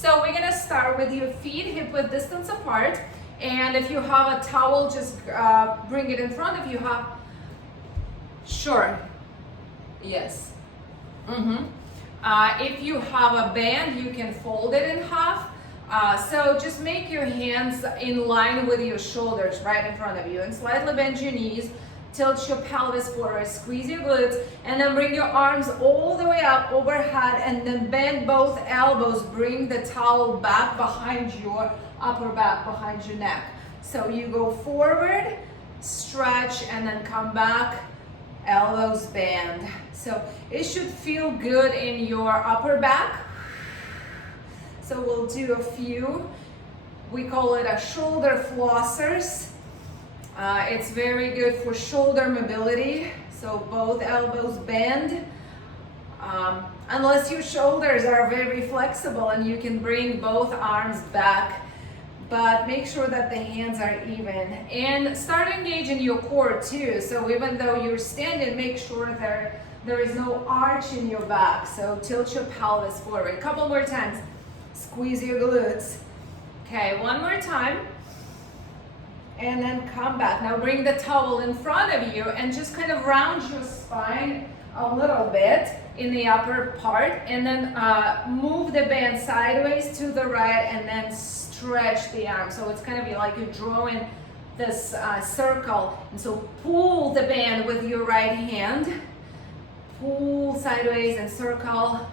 So we're gonna start with your feet hip-width distance apart. And if you have a towel, just bring it in front. If you have, sure, yes. If you have a band, you can fold it in half. So just make your hands in line with your shoulders right in front of you and slightly bend your knees, tilt your pelvis forward, squeeze your glutes, and then bring your arms all the way up overhead and then bend both elbows, bring the towel back behind your upper back, behind your neck. So you go forward, stretch, and then come back, elbows bend. So it should feel good in your upper back. So we'll do a few. We call it a shoulder flossers. It's very good for shoulder mobility. So both elbows bend. Unless your shoulders are very flexible and you can bring both arms back, but make sure that the hands are even. And start engaging your core too. So even though you're standing, make sure there is no arch in your back. So tilt your pelvis forward. A couple more times. Squeeze your glutes. Okay, one more time. And then come back. Now bring the towel in front of you and just kind of round your spine a little bit in the upper part. And then move the band sideways to the right and then stretch the arm. So it's kind of like you're drawing this circle. And so pull the band with your right hand. Pull sideways and circle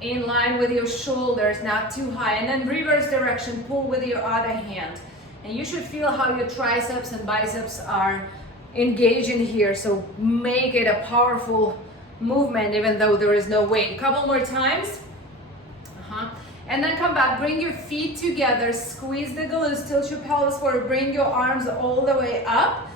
in line with your shoulders, not too high. And then reverse direction, pull with your other hand. And you should feel how your triceps and biceps are engaging here. So make it a powerful movement even though there is no weight. A couple more times. And then come back, bring your feet together, squeeze the glutes, tilt your pelvis forward, bring your arms all the way up.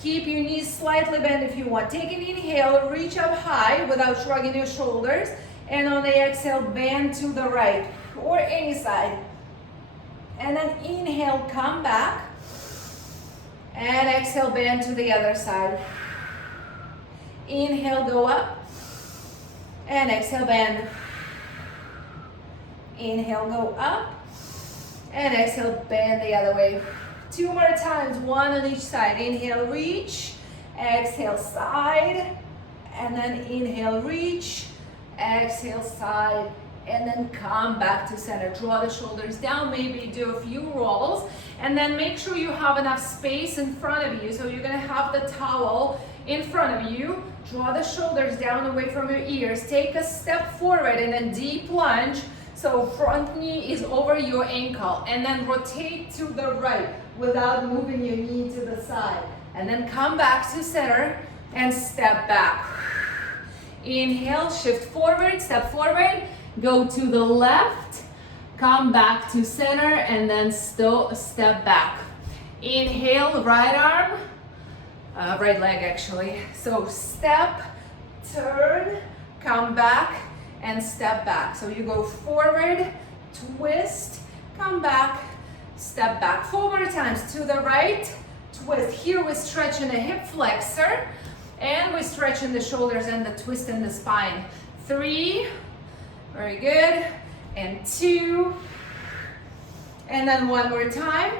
Keep your knees slightly bent if you want. Take an inhale, reach up high without shrugging your shoulders. And on the exhale, bend to the right or any side. And then inhale, come back. And exhale, bend to the other side. Inhale, go up. And exhale, bend. Inhale, go up. And exhale, bend the other way. Two more times, one on each side. Inhale, reach. Exhale, side. And then inhale, reach. Exhale, side, and then come back to center. Draw the shoulders down, maybe do a few rolls, and then make sure you have enough space in front of you. So you're gonna have the towel in front of you. Draw the shoulders down away from your ears. Take a step forward and then deep lunge. So front knee is over your ankle, and then rotate to the right without moving your knee to the side. And then come back to center and step back. Inhale, shift forward, step forward, go to the left, come back to center, and then still step back. Inhale, right arm, right leg actually. So step, turn, come back, and step back. So you go forward, twist, come back, step back. 4 more times to the right, twist. Here we're stretching the hip flexor. And we're stretching the shoulders and the twist in the spine. 3, very good, and 2, and then one more time,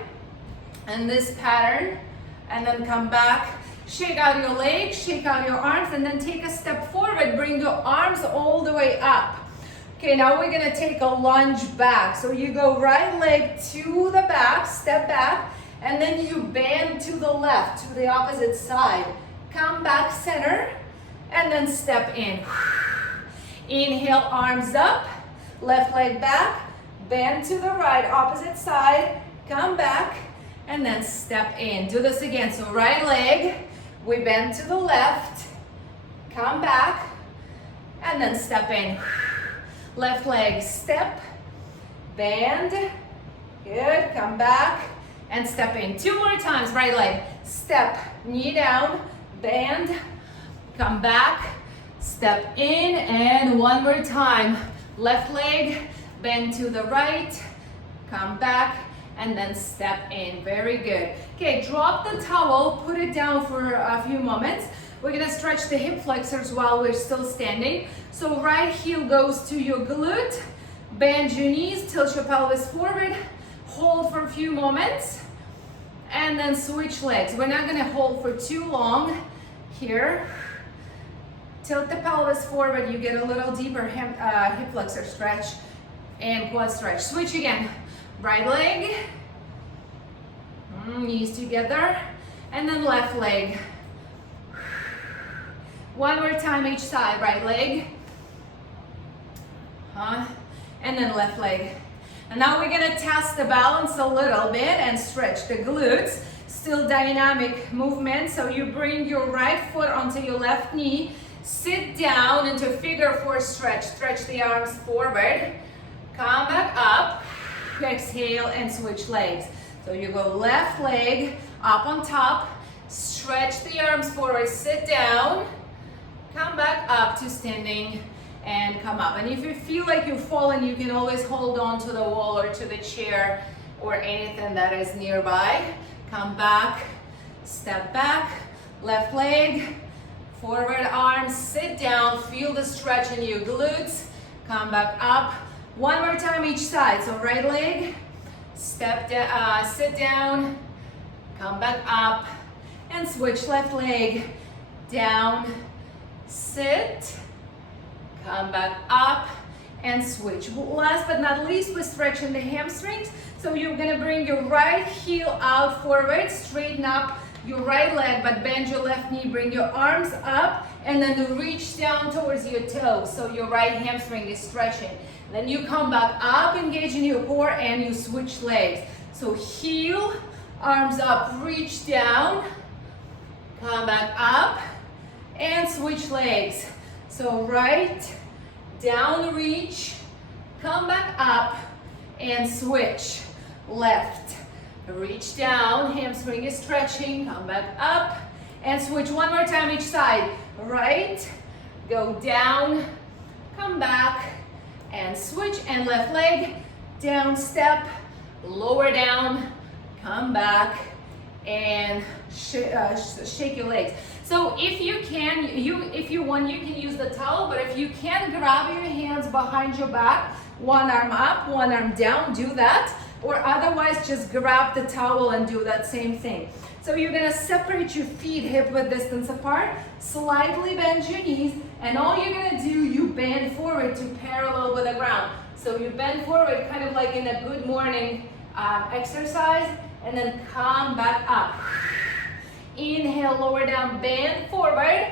and this pattern, and then come back, shake out your legs, shake out your arms, and then take a step forward, bring your arms all the way up. Okay, now we're gonna take a lunge back. So you go right leg to the back, step back, and then you bend to the left, to the opposite side. Come back center, and then step in. Inhale, arms up, left leg back, bend to the right, opposite side, come back, and then step in. Do this again. So right leg, we bend to the left, come back, and then step in. Left leg, step, bend, good, come back, and step in. 2 more times, right leg, step, knee down, bend, come back, step in, and one more time. Left leg, bend to the right, come back, and then step in. Very good. Okay, drop the towel, put it down for a few moments. We're gonna stretch the hip flexors while we're still standing. So right heel goes to your glute, Bend your knees, tilt your pelvis forward, hold for a few moments, and then switch legs. We're not gonna hold for too long here. Tilt the pelvis forward, you get a little deeper hip flexor stretch and quad stretch. Switch again. Right leg, knees together, and then left leg. One more time each side, right leg, and then left leg. And now we're gonna test the balance a little bit and stretch the glutes. Still dynamic movement, so you bring your right foot onto your left knee, sit down into figure four stretch. Stretch the arms forward, come back up, exhale and switch legs. So you go left leg up on top, stretch the arms forward, sit down, come back up to standing and come up. And if you feel like you've fallen, you can always hold on to the wall or to the chair or anything that is nearby. Come back, step back, left leg, forward arms, sit down, feel the stretch in your glutes, come back up. One more time each side, so right leg, step down, sit down, come back up, and switch left leg, down, sit, come back up, and switch. Last but not least, we're stretching the hamstrings. So you're gonna bring your right heel out forward, straighten up your right leg, but bend your left knee, bring your arms up, and then reach down towards your toes. So your right hamstring is stretching. Then you come back up, engage in your core, and you switch legs. So heel, arms up, reach down, come back up, and switch legs. So right, down reach, come back up, and switch. Left, reach down, hamstring is stretching, come back up, and switch one more time each side. Right, go down, come back, and switch, and left leg, down step, lower down, come back, and shake your legs. So if you can, if you want, you can use the towel, but if you can, grab your hands behind your back, one arm up, one arm down, do that, or otherwise just grab the towel and do that same thing. So you're gonna separate your feet hip-width distance apart, slightly bend your knees, and all you're gonna do, you bend forward to parallel with the ground. So you bend forward kind of like in a good morning exercise, and then come back up. Inhale, lower down, bend forward,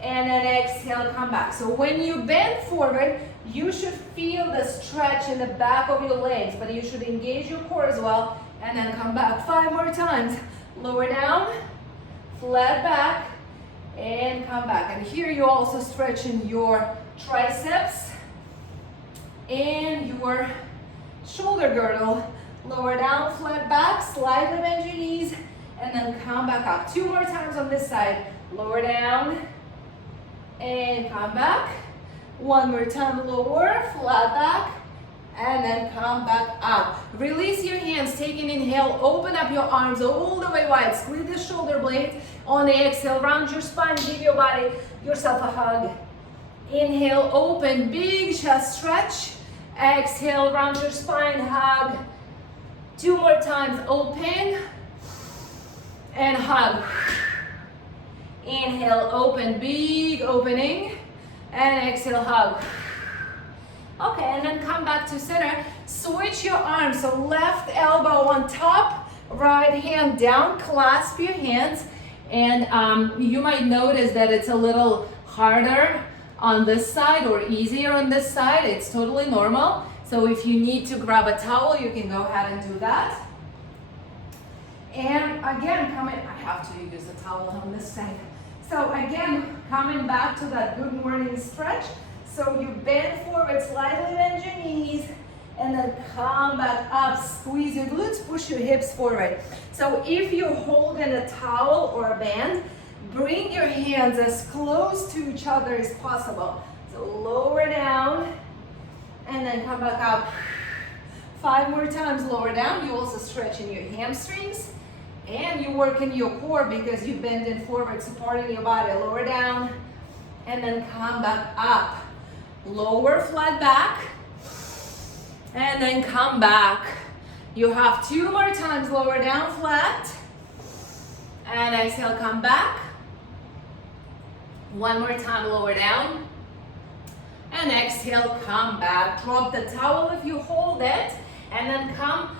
and then exhale, come back. So when you bend forward, you should feel the stretch in the back of your legs, but you should engage your core as well, and then come back 5 more times. Lower down, flat back, and come back. And here you're also stretching your triceps and your shoulder girdle. Lower down, flat back, slightly bend your knees, and then come back up. 2 more times on this side. Lower down, and come back. 1 more time, lower, flat back, and then come back up. Release your hands, take an inhale, open up your arms all the way wide, squeeze the shoulder blades. On the exhale, round your spine, give your body, yourself a hug. Inhale, open, big chest stretch. Exhale, round your spine, hug. 2 more times, open, and hug. Inhale, open, big opening. And exhale, hug. Okay, and then come back to center. Switch your arms, so left elbow on top, right hand down, clasp your hands. And you might notice that it's a little harder on this side or easier on this side. It's totally normal. So if you need to grab a towel, you can go ahead and do that. And again, I have to use the towel on this side. So again, coming back to that good morning stretch. So you bend forward, slightly bend your knees, and then come back up, squeeze your glutes, push your hips forward. So if you're holding a towel or a band, bring your hands as close to each other as possible. So lower down, and then come back up. 5 more times, lower down. You also stretching your hamstrings. And you work in your core because you bend in forward, supporting your body. Lower down, and then come back up. Lower, flat back, And then come back. You have 2 more times, lower down flat. And exhale, come back. 1 more time, lower down. And exhale, come back. Drop the towel if you hold it. And then come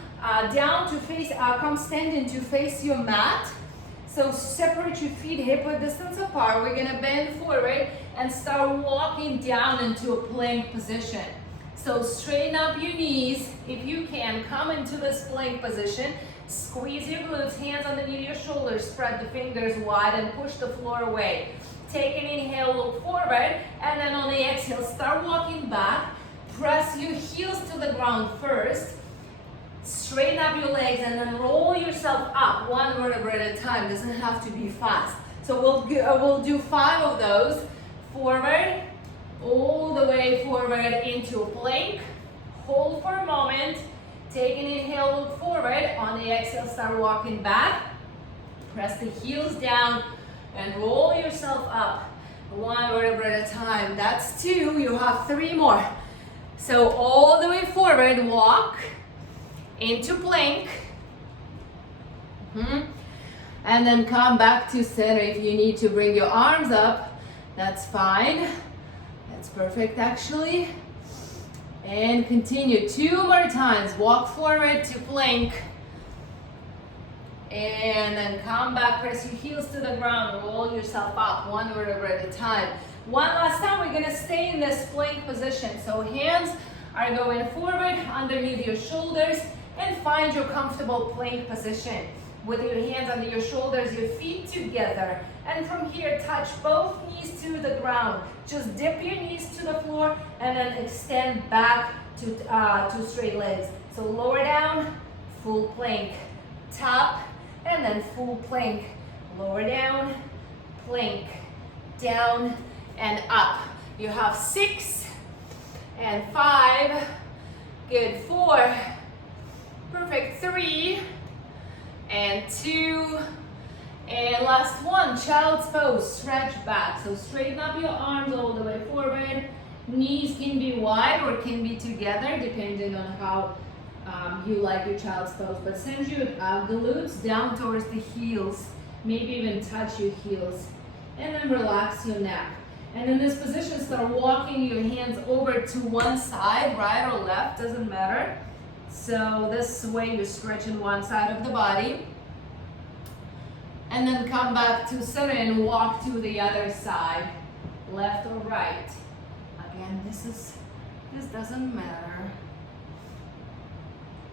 down to face, come standing to face your mat. So separate your feet hip width distance apart. We're gonna bend forward and start walking down into a plank position. So straighten up your knees. If you can, come into this plank position. Squeeze your glutes, hands underneath your shoulders, spread the fingers wide and push the floor away. Take an inhale, look forward, and then on the exhale, start walking back. Press your heels to the ground first. Straighten up your legs and then roll yourself up, 1 vertebra at a time. Doesn't have to be fast. So we'll do 5 of those. Forward, all the way forward into a plank. Hold for a moment. Take an inhale, look forward. On the exhale, start walking back. Press the heels down and roll yourself up, 1 vertebra at a time. That's 2, you have 3 more. So all the way forward, walk into plank. And then come back to center. If you need to bring your arms up, that's fine. That's perfect actually. And continue 2 more times. Walk forward to plank. And then come back, press your heels to the ground, roll yourself up, 1 vertebra at a time. One last time, we're gonna stay in this plank position. So hands are going forward, underneath your shoulders, and find your comfortable plank position. With your hands under your shoulders, your feet together. And from here, touch both knees to the ground. Just dip your knees to the floor and then extend back to straight legs. So lower down, full plank. Top, and then full plank. Lower down, plank. Down and up. You have 6 and 5. Good, 4. Perfect, 3 and 2. And last one, child's pose, stretch back. So straighten up your arms all the way forward. Knees can be wide or can be together depending on how you like your child's pose. But send your glutes down towards the heels. Maybe even touch your heels. And then relax your neck. And in this position, start walking your hands over to one side, right or left, doesn't matter. So this way you're stretching one side of the body. And then come back to center and walk to the other side, left or right. Again, this doesn't matter.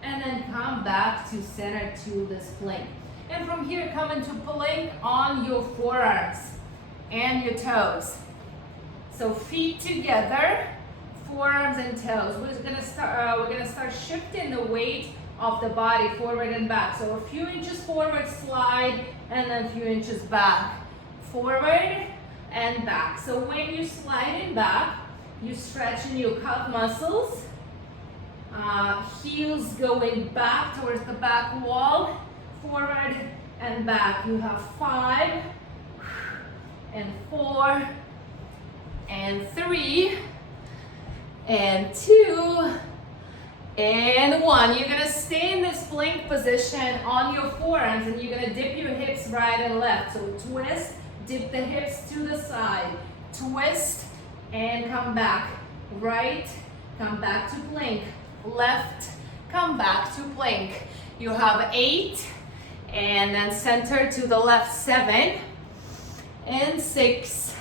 And then come back to center to this plank. And from here, come into plank on your forearms and your toes. So feet together, forearms and toes. We're gonna start shifting the weight of the body forward and back. So a few inches forward, slide, and then a few inches back. Forward and back. So when you're sliding back, you're stretching your calf muscles. Heels going back towards the back wall. Forward and back. You have 5 and 4 and 3 and 2 and 1. You're gonna stay in this plank position on your forearms and you're gonna dip your hips right and left. So twist, dip the hips to the side, twist and come back. Right, come back to plank. Left, come back to plank. You have 8 and then center to the left, 7 and 6,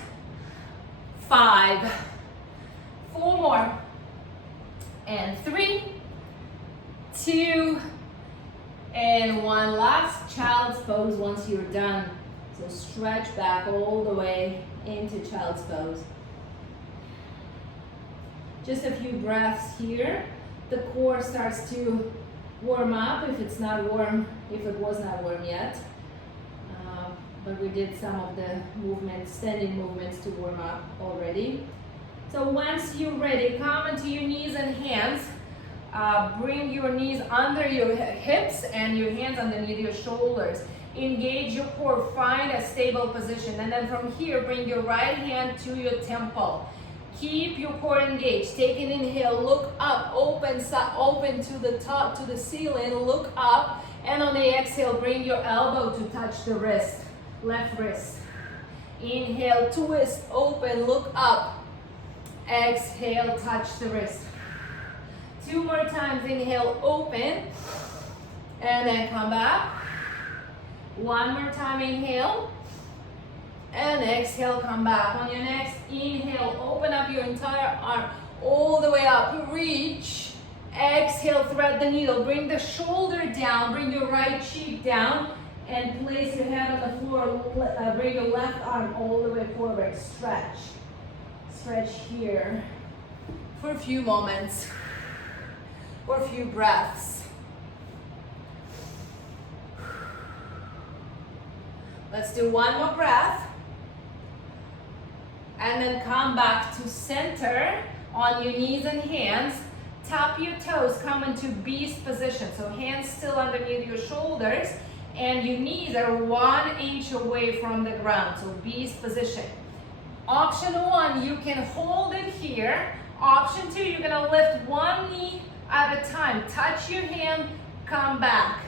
5, 4 more and 3, 2 and 1. Last child's pose once you're done. So stretch back all the way into child's pose. Just a few breaths here. The core starts to warm up if it's not warm, if it was not warm yet. But we did some of the movements, standing movements to warm up already. So once you're ready, come into your knees and hands. Bring your knees under your hips and your hands underneath your shoulders. Engage your core, find a stable position. And then from here, bring your right hand to your temple. Keep your core engaged. Take an inhale, look up, open to the top, to the ceiling, look up. And on the exhale, bring your elbow to touch the wrist, left wrist. Inhale, twist, open, look up. Exhale, touch the wrist. 2 more times, inhale, open. And then come back. 1 more time, inhale. And exhale, come back. On your next inhale, open up your entire arm all the way up. Reach. Exhale, thread the needle. Bring the shoulder down. Bring your right cheek down. And place your hand on the floor. Bring your left arm all the way forward. Stretch. Stretch here for a few moments. For a few breaths. Let's do 1 more breath. And then come back to center on your knees and hands. Tap your toes, come into beast position. So hands still underneath your shoulders and your knees are 1 inch away from the ground. So beast position. Option 1, you can hold it here. Option 2, you're gonna lift 1 knee at a time. Touch your hand, come back.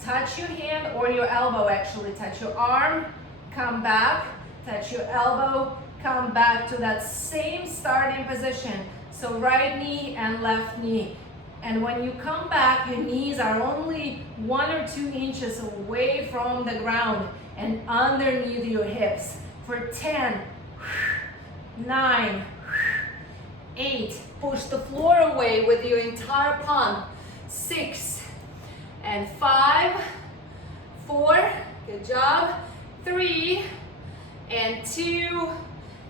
Touch your hand or your elbow actually. Touch your arm, come back. Touch your elbow, come back to that same starting position. So right knee and left knee. And when you come back, your knees are only 1 or 2 inches away from the ground and underneath your hips. For 10, 9, 8, push the floor away with your entire palm. 6, and 5, 4, good job. 3, and 2,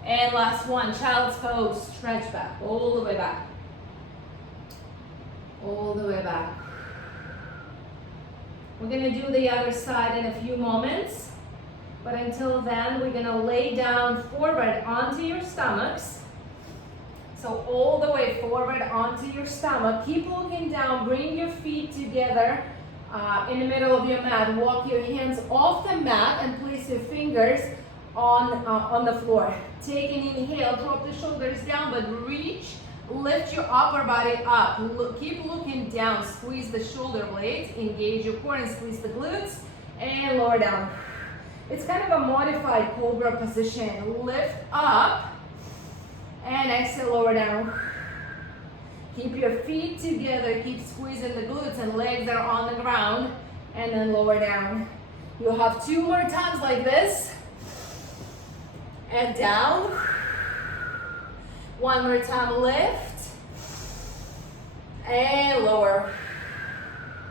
and last one, child's pose, stretch back, all the way back. All the way back. We're gonna do the other side in a few moments, but until then, we're gonna lay down forward onto your stomachs. So all the way forward onto your stomach. Keep looking down, bring your feet together in the middle of your mat. Walk your hands off the mat and place your fingers on the floor. Take an inhale, drop the shoulders down, but reach, lift your upper body up. Keep looking down, squeeze the shoulder blades, engage your core and squeeze the glutes, and lower down. It's kind of a modified cobra position. Lift up, and exhale, lower down. Keep your feet together, keep squeezing the glutes and legs are on the ground, and then lower down. You'll have 2 more times like this. And down. 1 more time, lift. And lower.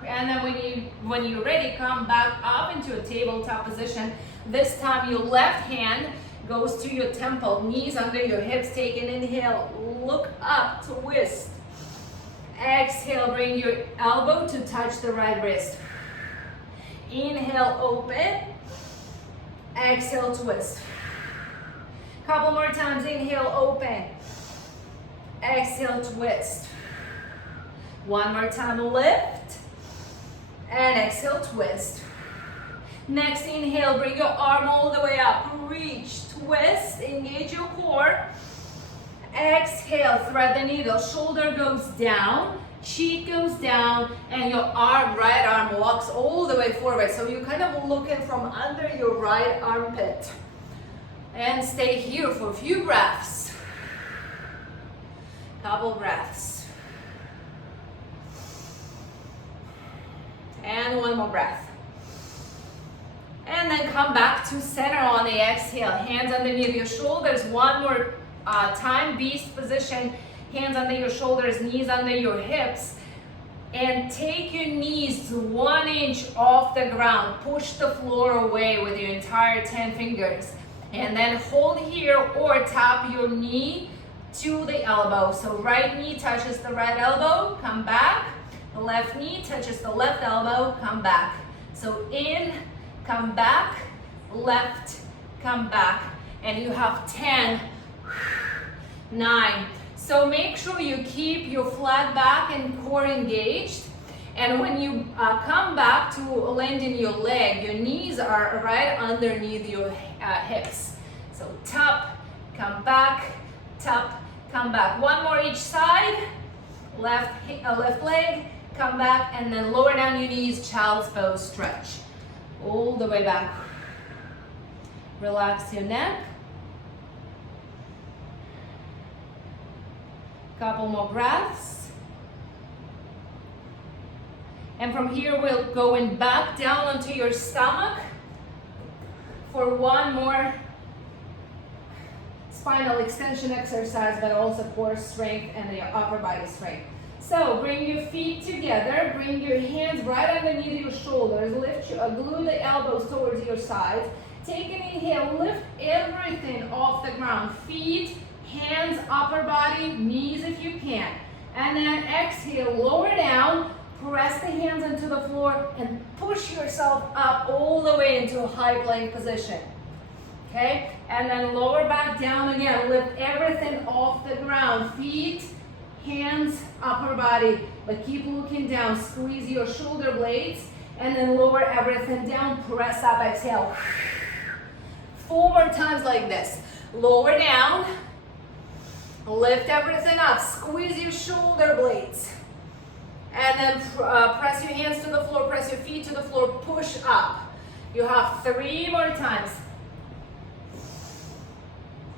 And then when you're ready, come back up into a tabletop position. This time your left hand goes to your temple, knees under your hips. Take an inhale, look up, twist. Exhale, bring your elbow to touch the right wrist. Inhale, open. Exhale, twist. Couple more times, inhale, open. Exhale, twist. 1 more time, lift. And exhale, twist. Next inhale, bring your arm all the way up. Reach, twist, engage your core. Exhale, thread the needle. Shoulder goes down, cheek goes down, and your right arm walks all the way forward. So you're kind of looking from under your right armpit. And stay here for a few breaths. Couple breaths. And 1 more breath. And then come back to center on the exhale. Hands underneath your shoulders. 1 more time, beast position. Hands under your shoulders, knees under your hips. And take your knees to 1 inch off the ground. Push the floor away with your entire 10 fingers. And then hold here or tap your knee to the elbow. So right knee touches the right elbow, come back. The left knee touches the left elbow, come back. So in, come back, left, come back. And you have 10, 9. So make sure you keep your flat back and core engaged. And when you come back to land in your leg, your knees are right underneath your hips. So tap, come back, come back. One more each side. Left leg, come back, and then lower down your knees, child's pose stretch. All the way back. Relax your neck. Couple more breaths. And from here, we'll go in back down onto your stomach for one more spinal extension exercise, but also core strength and your upper body strength. So bring your feet together, bring your hands right underneath your shoulders, glue the elbows towards your sides. Take an inhale, lift everything off the ground. Feet, hands, upper body, knees if you can. And then exhale, lower down, press the hands into the floor and push yourself up all the way into a high plank position. Okay, and then lower back down again, lift everything off the ground. Feet, hands, upper body, but keep looking down. Squeeze your shoulder blades and then lower everything down, press up, exhale. 4 more times like this. Lower down, lift everything up, squeeze your shoulder blades. And then press your hands to the floor, press your feet to the floor, push up. You have 3 more times.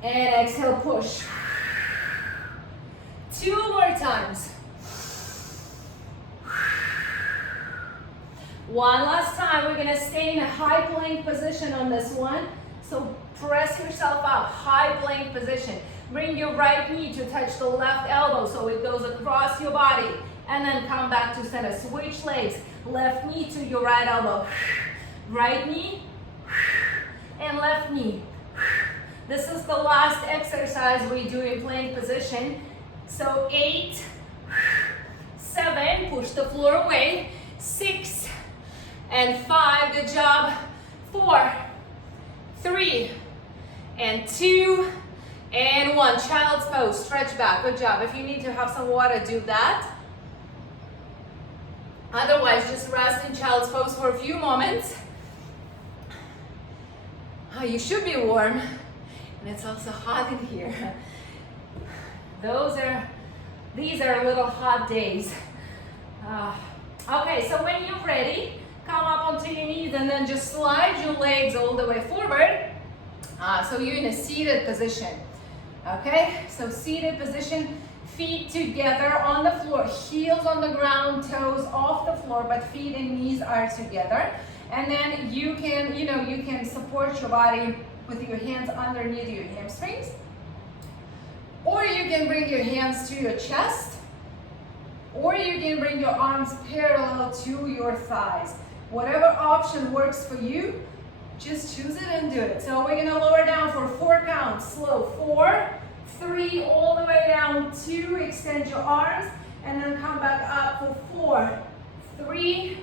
And exhale, push. 2 more times. 1 last time. We're gonna stay in a high plank position on this one. So press yourself up, high plank position. Bring your right knee to touch the left elbow so it goes across your body. And then come back to center. Switch legs. Left knee to your right elbow. Right knee and left knee. This is the last exercise we do in plank position. So 8, 7, push the floor away. 6 and 5, good job. 4, 3 and 2 and 1. Child's pose, stretch back, good job. If you need to have some water, do that. Otherwise, just rest in child's pose for a few moments. You should be warm. And it's also hot in here. These are little hot days. Okay, so when you're ready, come up onto your knees and then just slide your legs all the way forward. So you're in a seated position. Okay, so seated position, feet together on the floor, heels on the ground, toes off the floor, but feet and knees are together. And then you can support your body with your hands underneath your hamstrings. Or you can bring your hands to your chest. Or you can bring your arms parallel to your thighs. Whatever option works for you, just choose it and do it. So we're gonna lower down for 4 counts, slow. 4, 3, all the way down, 2, extend your arms, and then come back up for 4, 3,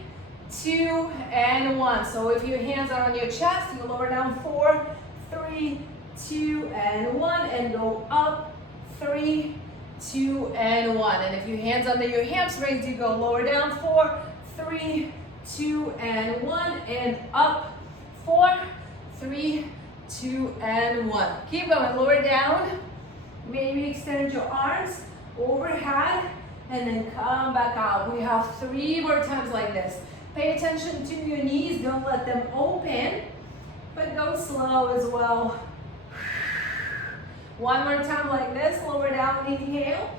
2, and 1. So if your hands are on your chest, you lower down 4, 3, 2, and 1, and go up, 3, 2, and 1. And if your hands under your hamstrings, you go lower down 4, 3, 2, and 1, and up 4, 3, 2, and 1. Keep going, lower down. Maybe extend your arms overhead and then come back out. We have 3 more times like this. Pay attention to your knees, don't let them open, but go slow as well. 1 more time like this, lower down, inhale.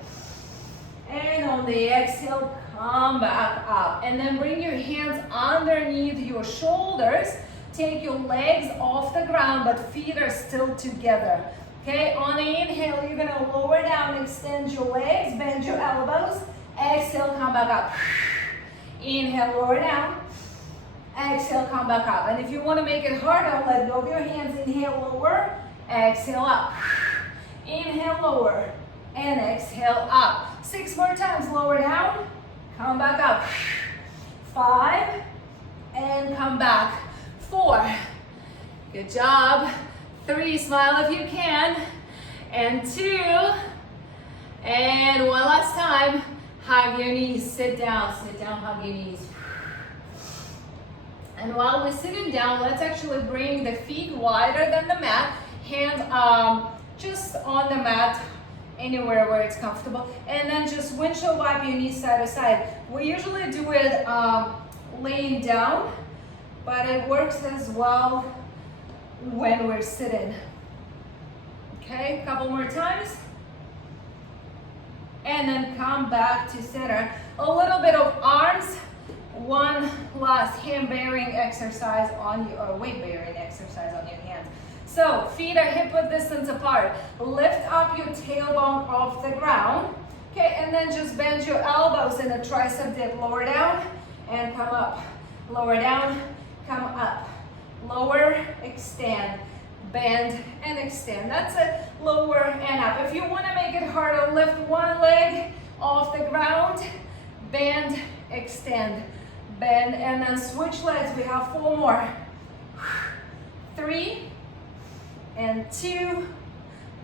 And on the exhale, come back up. And then bring your hands underneath your shoulders. Take your legs off the ground, but feet are still together. Okay, on the inhale, you're gonna lower down, extend your legs, bend your elbows. Exhale, come back up. Inhale, lower down. Exhale, come back up. And if you wanna make it harder, let go of your hands. Inhale, lower. Exhale, up. Inhale, lower. And exhale, up. 6 more times, lower down. Come back up. 5. And come back. 4. Good job. 3, smile if you can. And 2. And 1 last time. Hug your knees, sit down, hug your knees. And while we're sitting down, let's actually bring the feet wider than the mat. Hands just on the mat, anywhere where it's comfortable. And then just windshield wipe your knees side to side. We usually do it laying down, but it works as well when we're sitting. Okay, a couple more times. And then come back to center. A little bit of arms, one last hand bearing exercise on you, or weight bearing exercise on your hands. So feet are hip width distance apart. Lift up your tailbone off the ground. Okay, and then just bend your elbows in a tricep dip. Lower down and come up. Lower down, come up. Lower, extend, bend and extend. That's it. Lower and up. If you want to make it harder, lift one leg off the ground, bend, extend, bend, and then switch legs. We have 4 more. 3 and 2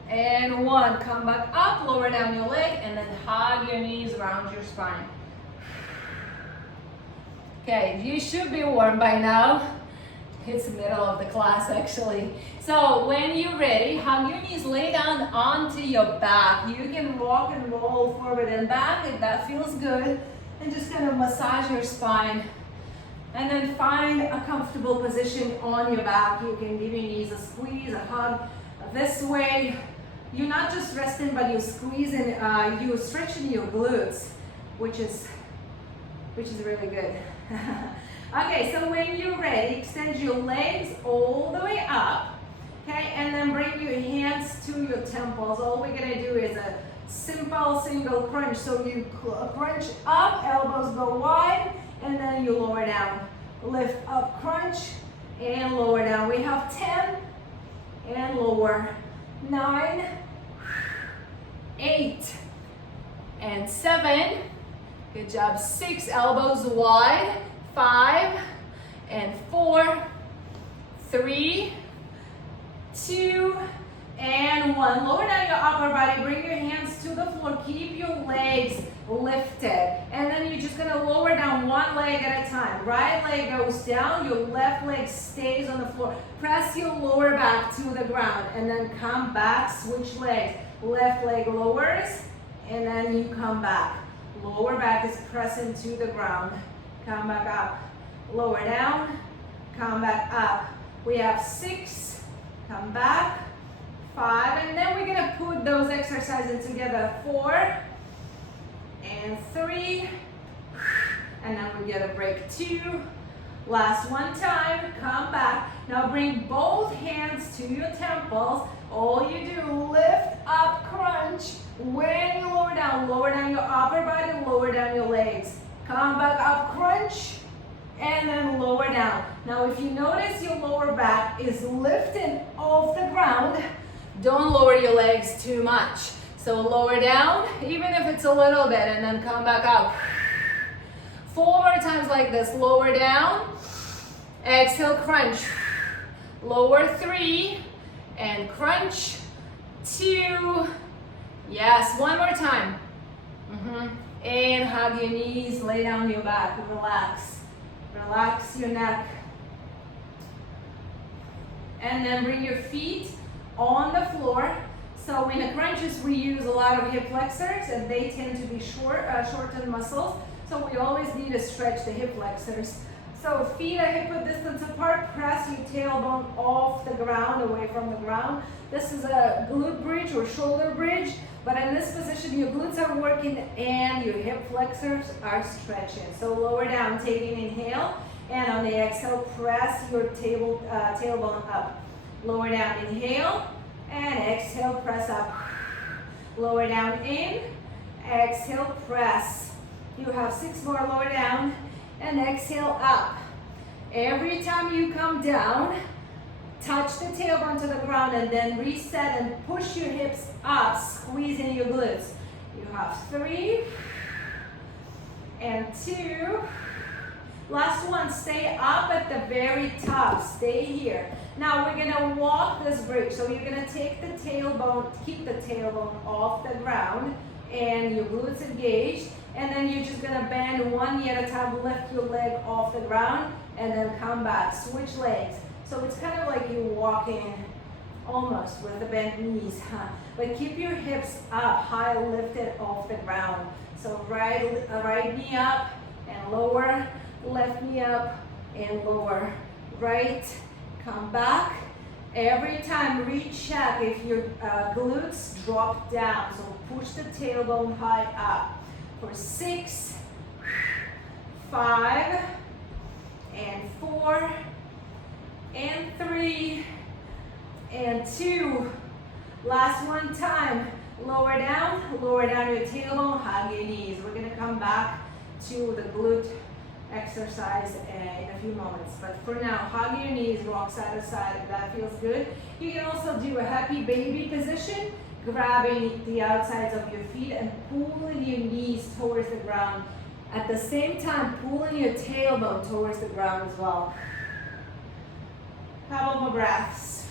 and 1. Come back up, lower down your leg, and then hug your knees around your spine. Okay, you should be warm by now. It's the middle of the class actually. So when you're ready, hug your knees, lay down onto your back. You can rock and roll forward and back if that feels good. And just kind of massage your spine. And then find a comfortable position on your back. You can give your knees a squeeze, a hug. This way, you're not just resting, but you're squeezing, you're stretching your glutes, which is really good. Okay, so when you're ready, extend your legs all the way up, okay, and then bring your hands to your temples. All we're gonna do is a simple single crunch. So you crunch up, elbows go wide, and then you lower down. Lift up, crunch, and lower down. We have 10, and lower, 9, 8, and 7. Good job, 6, elbows wide. 5 and 4, 3, 2, and 1. Lower down your upper body, bring your hands to the floor, keep your legs lifted. And then you're just gonna lower down one leg at a time. Right leg goes down, your left leg stays on the floor. Press your lower back to the ground and then come back, switch legs. Left leg lowers and then you come back. Lower back is pressing to the ground. Come back up, lower down, come back up. We have 6, come back, 5, and then we're gonna put those exercises together. 4 and 3, and then we get a break. 2, last one time, come back. Now bring both hands to your temples. All you do, lift up, crunch. When you lower down your upper body, lower down your legs. Come back up, crunch, and then lower down. Now if you notice your lower back is lifting off the ground, don't lower your legs too much. So lower down, even if it's a little bit, and then come back up. 4 more times like this. Lower down, exhale, crunch. Lower 3, and crunch. 2, yes, 1 more time. And hug your knees, lay down your back, relax. Relax your neck. And then bring your feet on the floor. So in the crunches, we use a lot of hip flexors and they tend to be shortened muscles. So we always need to stretch the hip flexors. So feet are hip width distance apart, press your tailbone off the ground, away from the ground. This is a glute bridge or shoulder bridge, but in this position, your glutes are working and your hip flexors are stretching. So lower down, take an inhale, and on the exhale, press your tailbone up. Lower down, inhale, and exhale, press up. Lower down, in, exhale, press. You have 6 more, lower down, and exhale up. Every time you come down, touch the tailbone to the ground and then reset and push your hips up, squeezing your glutes. You have 3 and 2. Last one, stay up at the very top, stay here. Now we're gonna walk this bridge. So you're gonna take the tailbone, keep the tailbone off the ground and your glutes engaged. And then you're just gonna bend one knee at a time, lift your leg off the ground, and then come back, switch legs. So it's kind of like you're walking almost with the bent knees, but keep your hips up, high lifted off the ground. So right knee up and lower, left knee up and lower. Right, come back. Every time recheck if your glutes drop down. So push the tailbone high up. For 6, 5, and 4, and 3, and 2. Last one time. Lower down your tailbone, hug your knees. We're gonna come back to the glute exercise in a few moments. But for now, hug your knees, rock side to side if that feels good. You can also do a happy baby position, grabbing the outsides of your feet and pulling your knees towards the ground. At the same time, pulling your tailbone towards the ground as well. Couple more breaths.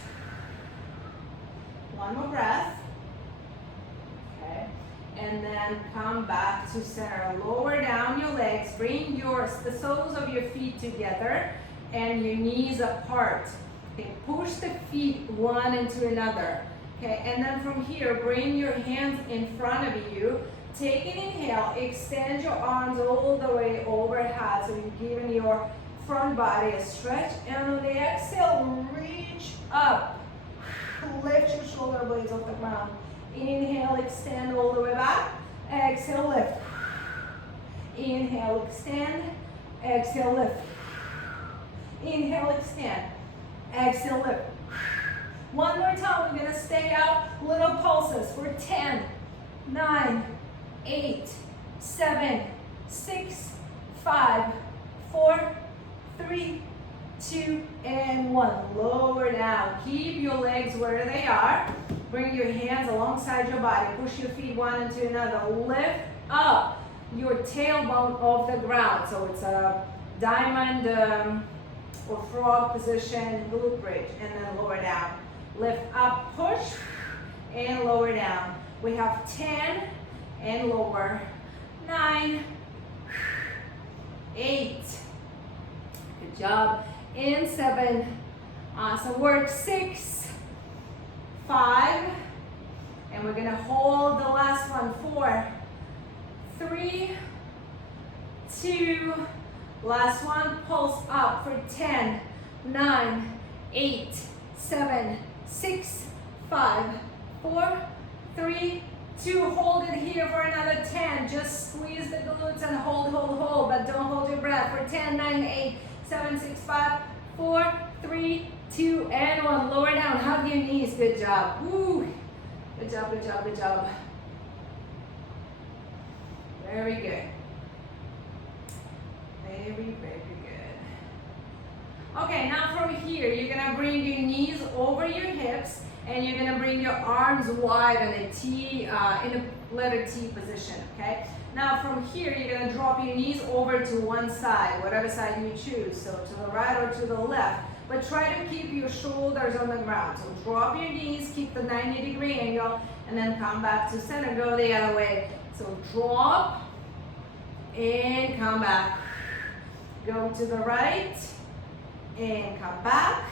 One more breath. Okay. And then come back to center. Lower down your legs. Bring the soles of your feet together and your knees apart. Okay. Push the feet one into another. Okay. And then from here, bring your hands in front of you. Take an inhale. Extend your arms all the way overhead. So you're giving your front body a stretch. And on the exhale, reach up. Lift your shoulder blades off the ground. Inhale, extend all the way back. Exhale, lift. Inhale, extend. Exhale, lift. Inhale, extend. Exhale, lift. One more time, we're gonna stay up. Little pulses for 10, 9, 8, 7, 6, 5, 4, 3, 2, and 1. Lower down. Keep your legs where they are. Bring your hands alongside your body. Push your feet one into another. Lift up your tailbone off the ground. So it's a diamond or frog position, glute bridge, and then lower down. Lift up, push, and lower down. We have 10 and lower. 9, 8. Good job. And 7. Awesome work. 6, 5, and we're gonna hold the last one. 4, 3, 2, last one, pulse up for 10, 9, 8, 7, 6, 5, 4, 3, 2, hold it here for another 10. Just squeeze the glutes and hold, but don't hold your breath for 10, 9, 8, 7, 6, 5, 4, 3, 2, and 1. Lower down, hug your knees. Good job. Woo. Good job, good job, good job. Very good. Very, very good. Okay, now from here, you're gonna bring your knees over your hips and you're gonna bring your arms wide in a T, in a letter T position, okay? Now from here, you're gonna drop your knees over to one side, whatever side you choose, so to the right or to the left. But try to keep your shoulders on the ground. So drop your knees, keep the 90-degree angle, and then come back to center, go the other way. So drop, and come back. Go to the right, and come back,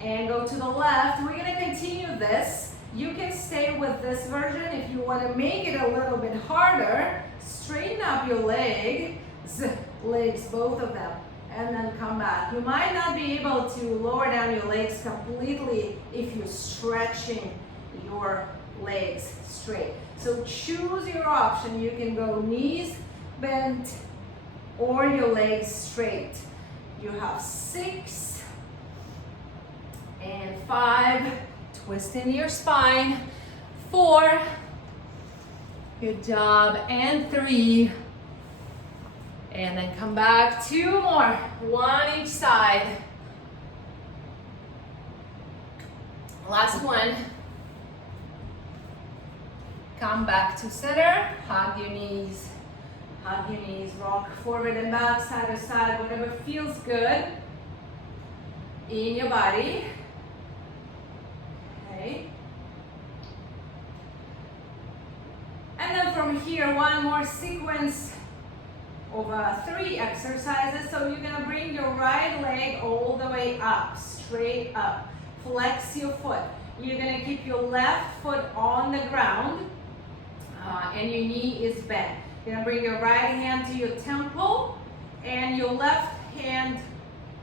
and go to the left. We're gonna continue this. You can stay with this version. If you wanna make it a little bit harder, straighten up your legs, both of them, and then come back. You might not be able to lower down your legs completely if you're stretching your legs straight. So choose your option. You can go knees bent or your legs straight. You have 6 and 5. Twist in your spine. 4. Good job. And 3. And then come back. 2 more. 1 each side. Last one. Come back to center. Hug your knees. Hug your knees. Rock forward and back, side to side, whatever feels good in your body. Okay. And then from here, one more sequence of 3 exercises. So you're gonna bring your right leg all the way up, straight up. Flex your foot. You're gonna keep your left foot on the ground and your knee is bent. You're gonna bring your right hand to your temple and your left hand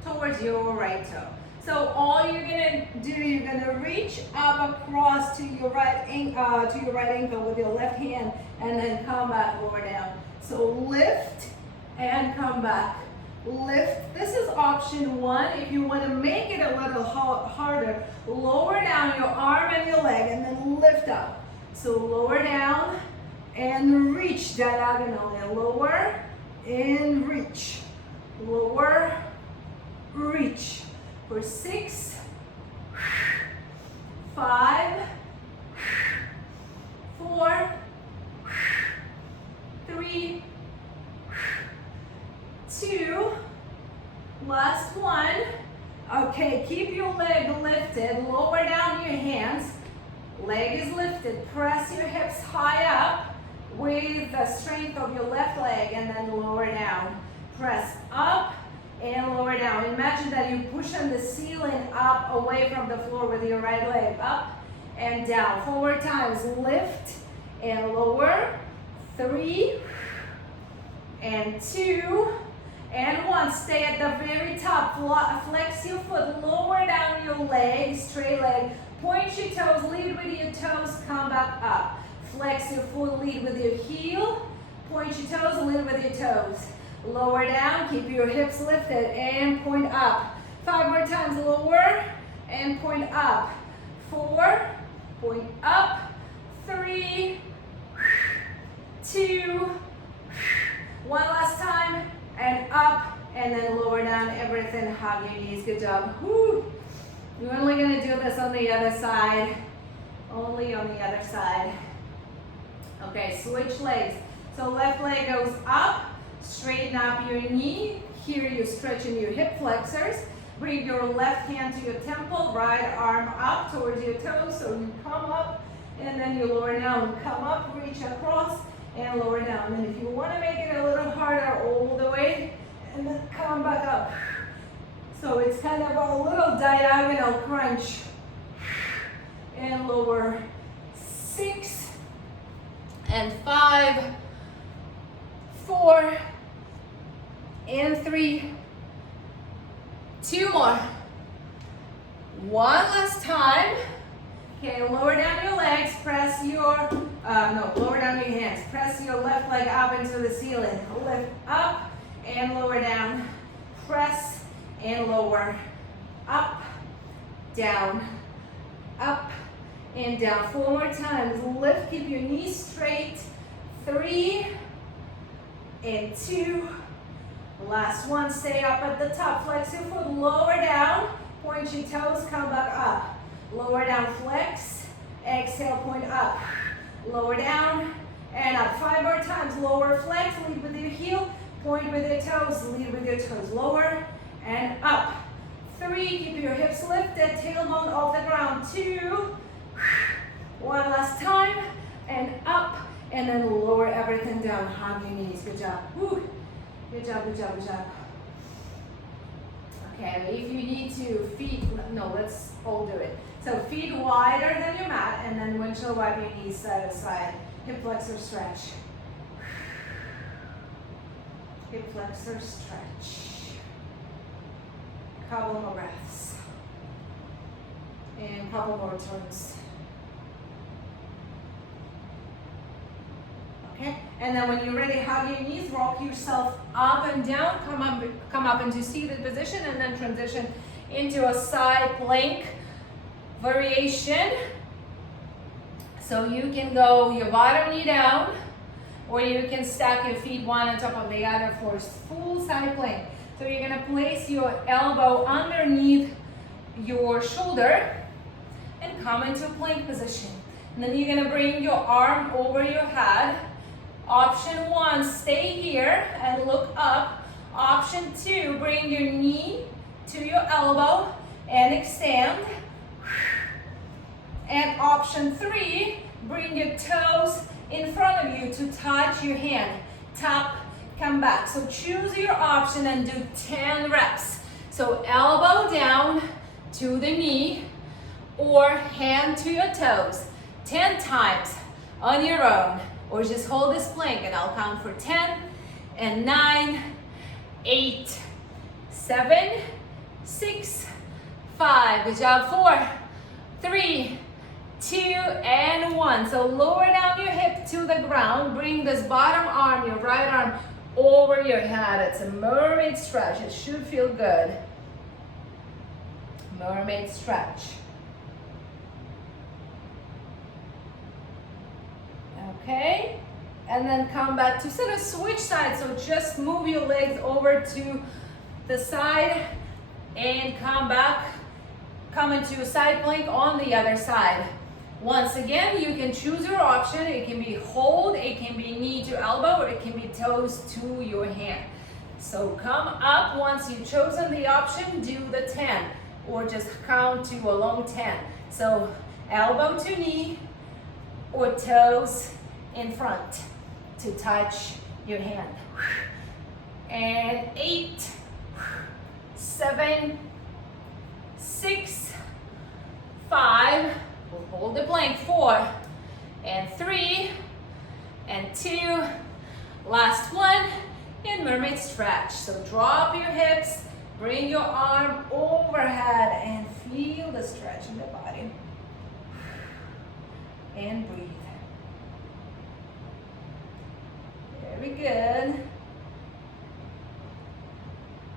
towards your right toe. So all you're gonna do, you're gonna reach up across to your right ankle with your left hand and then come back, lower down. So lift and come back. Lift. This is option one. If you want to make it a little harder, lower down your arm and your leg and then lift up. So lower down and reach diagonally. Lower and reach. Lower, reach. For 6, 5, 4, 3, 2, last one. Okay, keep your leg lifted, lower down your hands. Leg is lifted, press your hips high up with the strength of your left leg and then lower down. Press up and lower down. Imagine that you push on the ceiling up away from the floor with your right leg. Up and down. 4 times. Lift and lower. 3 and 2 and 1. Stay at the very top. Flex your foot. Lower down your leg. Straight leg. Point your toes. Lead with your toes. Come back up. Flex your foot. Lead with your heel. Point your toes. Lead with your toes. Lower down, keep your hips lifted and point up. 5 more times, lower and point up. 4, point up. 3, 2, 1 last time, and up, and then lower down everything, hug your knees, good job. Woo. You're only gonna do this on the other side, only on the other side. Okay, switch legs. So left leg goes up, straighten up your knee. Here you're stretching your hip flexors. Bring your left hand to your temple, right arm up towards your toes. So you come up and then you lower down. Come up, reach across and lower down. And if you want to make it a little harder, all the way and then come back up. So it's kind of a little diagonal crunch. And lower. 6 and 5, 4 and 3, 2 more. 1 last time. Okay, lower down your legs, press your, lower down your hands. Press your left leg up into the ceiling. Lift up and lower down. Press and lower. Up, down, up and down. 4 more times. Lift, keep your knees straight. 3 and 2. Last one, stay up at the top. Flex your foot, lower down. Point your toes, come back up. Lower down, flex. Exhale, point up. Lower down and up. 5 more times. Lower, flex, lead with your heel. Point with your toes, lead with your toes. Lower and up. 3, keep your hips lifted, tailbone off the ground. 2, 1 last time, and up, and then lower everything down. Hug your knees, good job. Woo. Good job, good job, good job. Okay, if you need to, feet, no, let's all do it. So feet wider than your mat, and then windshield wipe your knees side to side. Hip flexor stretch. Hip flexor stretch. Couple more breaths. And couple more turns. Okay, and then when you're ready, hug your knees, rock yourself up and down, come up into seated position, and then transition into a side plank variation. So you can go your bottom knee down, or you can stack your feet one on top of the other for full side plank. So you're gonna place your elbow underneath your shoulder and come into plank position. And then you're gonna bring your arm over your head. Option 1, stay here and look up. Option 2, bring your knee to your elbow and extend. And option 3, bring your toes in front of you to touch your hand. Tap, come back. So choose your option and do 10 reps. So elbow down to the knee, or hand to your toes 10 times on your own, or just hold this plank and I'll count for 10 and 9, 8, 7, 6, 5. Good job. 4, 3, 2, and 1. So lower down your hip to the ground. Bring this bottom arm, your right arm, over your head. It's a mermaid stretch. It should feel good. Mermaid stretch. Okay, and then come back to sort of switch sides. So just move your legs over to the side and come back, come into a side plank on the other side. Once again, you can choose your option. It can be hold, it can be knee to elbow, or it can be toes to your hand. So come up. Once you've chosen the option, do the 10, or just count to a long 10. So elbow to knee, or toes in front to touch your hand. And 8, 7, 6, 5, we'll hold the plank, 4, and 3, and 2, last one, and mermaid stretch. So drop your hips, bring your arm overhead, and feel the stretch in the body. And breathe. Very good.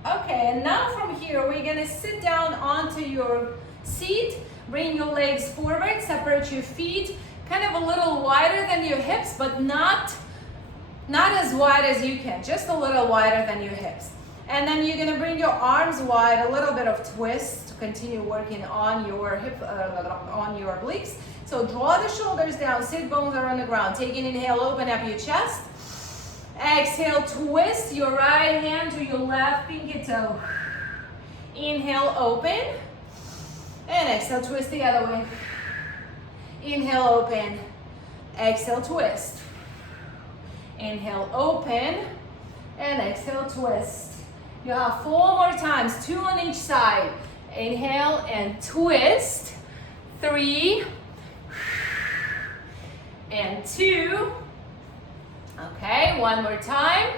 Okay, and now from here, we're gonna sit down onto your seat, bring your legs forward, separate your feet, kind of a little wider than your hips, but not as wide as you can, just a little wider than your hips. And then you're gonna bring your arms wide, a little bit of twist to continue working on your hip, on your obliques. So draw the shoulders down, sit bones are on the ground. Take an inhale, open up your chest. Exhale, twist your right hand to your left pinky toe. Inhale, open. And exhale, twist the other way. Inhale, open. Exhale, twist. Inhale, open. And exhale, twist. You have 4 more times, 2 on each side. Inhale and twist. 3 and 2. Okay, 1 more time,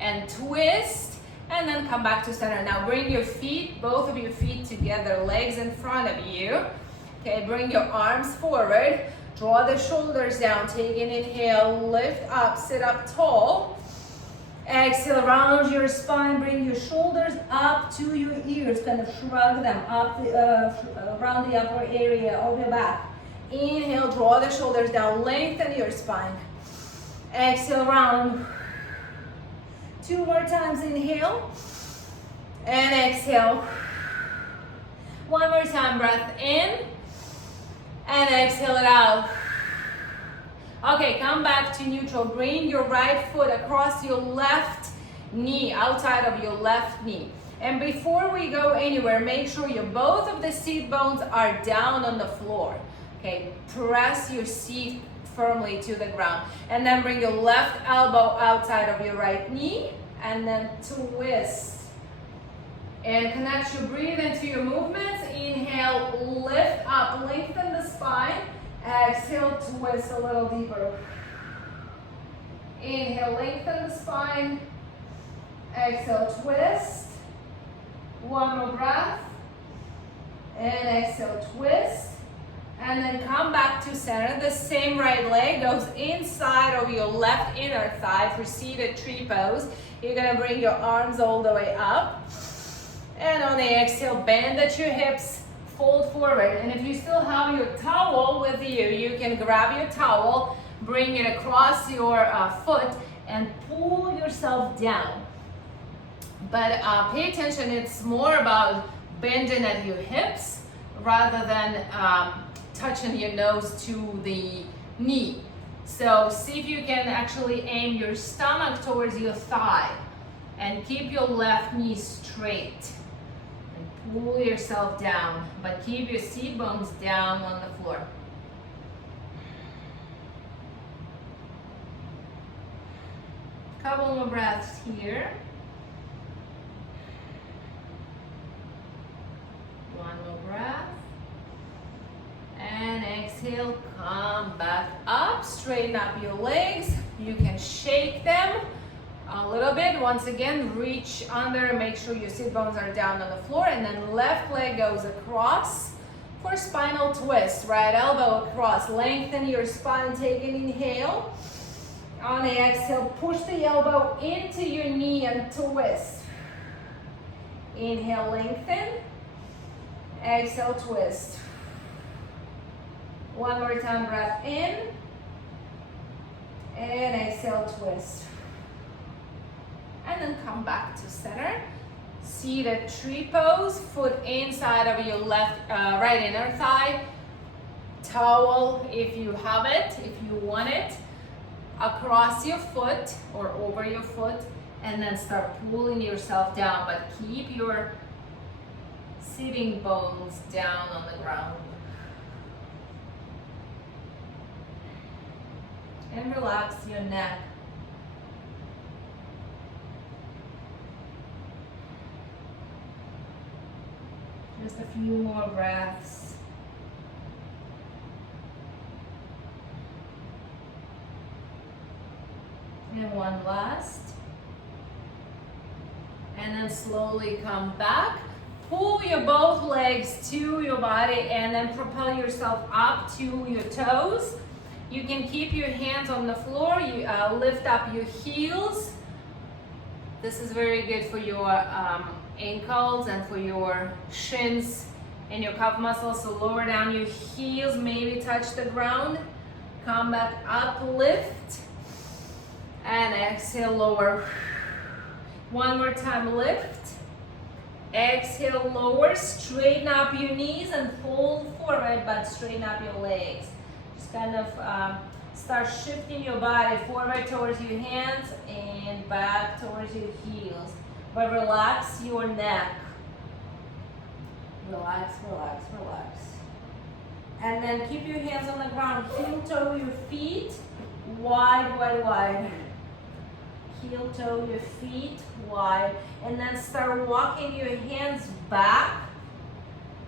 and twist, and then come back to center. Now bring your feet, both of your feet together, legs in front of you. Okay, bring your arms forward, draw the shoulders down, take an inhale, lift up, sit up tall. Exhale, round your spine, bring your shoulders up to your ears, kind of shrug them up around the upper area of your back. Inhale, draw the shoulders down, lengthen your spine. Exhale, round. 2 more times, inhale. And exhale. 1 more time, breath in. And exhale it out. Okay, come back to neutral. Bring your right foot across your left knee, outside of your left knee. And before we go anywhere, make sure both of the seat bones are down on the floor. Okay, press your seat firmly to the ground. And then bring your left elbow outside of your right knee, and then twist. And connect your breathing to your movements. Inhale, lift up, lengthen the spine. Exhale, twist a little deeper. Inhale, lengthen the spine. Exhale, twist. 1 more breath. And exhale, twist. And then come back to center. The same right leg goes inside of your left inner thigh for seated tree pose. You're gonna bring your arms all the way up. And on the exhale, bend at your hips, fold forward. And if you still have your towel with you, you can grab your towel, bring it across your foot, and pull yourself down. But pay attention, it's more about bending at your hips rather than touching your nose to the knee. So see if you can actually aim your stomach towards your thigh and keep your left knee straight. And pull yourself down, but keep your seat bones down on the floor. Couple more breaths here. 1 more breath. exhale, come back up, straighten up your legs. You can shake them a little bit. Once again, reach under, make sure your sit bones are down on the floor, and then left leg goes across for spinal twist. Right elbow across, lengthen your spine, take an inhale. On the exhale, push the elbow into your knee and twist. Inhale, lengthen. Exhale, twist. One more time, breath in. And exhale, twist. And then come back to center. Seated tree pose, foot inside of your right inner thigh. Towel if you have it, if you want it, across your foot or over your foot, and then start pulling yourself down, but keep your sitting bones down on the ground. And relax your neck. Just a few more breaths. And one last. And then slowly come back. Pull your both legs to your body and then propel yourself up to your toes. You can keep your hands on the floor. You lift up your heels. This is very good for your ankles and for your shins and your calf muscles. So lower down your heels, maybe touch the ground. Come back up, lift. And exhale, lower. One more time, lift. Exhale, lower. Straighten up your knees and fold forward, but straighten up your legs. Just kind of start shifting your body forward towards your hands and back towards your heels. But relax your neck. Relax, relax, relax. And then keep your hands on the ground. Heel toe your feet wide, wide, wide. Heel toe your feet wide. And then start walking your hands back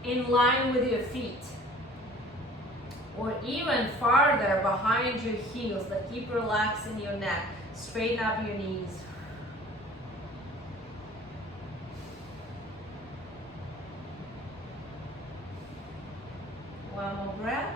in line with your feet. Or even farther behind your heels, but keep relaxing your neck. Straighten up your knees. One more breath.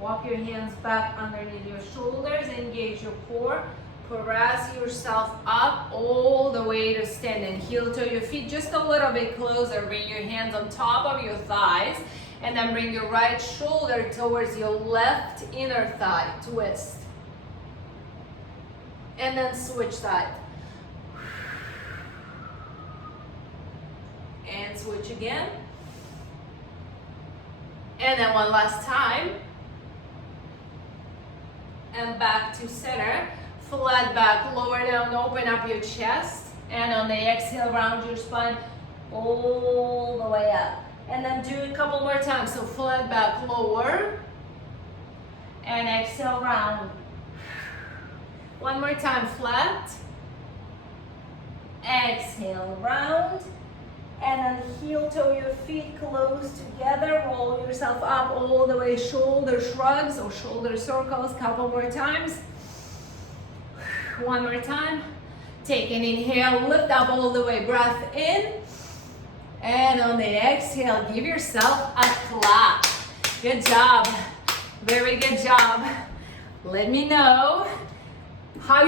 Walk your hands back underneath your shoulders, engage your core. Press yourself up all the way to standing. Heel toe your feet just a little bit closer. Bring your hands on top of your thighs and then bring your right shoulder towards your left inner thigh. Twist. And then switch side. And switch again. And then one last time. And back to center. Flat back, lower down, open up your chest. And on the exhale, round your spine all the way up. And then do it a couple more times. So flat back, lower. And exhale, round. One more time, flat. Exhale, round. And then heel toe your feet close together. Roll yourself up all the way. Shoulder shrugs or shoulder circles. Couple more times. One more time. Take an inhale, lift up all the way, breath in. And on the exhale, give yourself a clap. Good job. Very good job. Let me know how you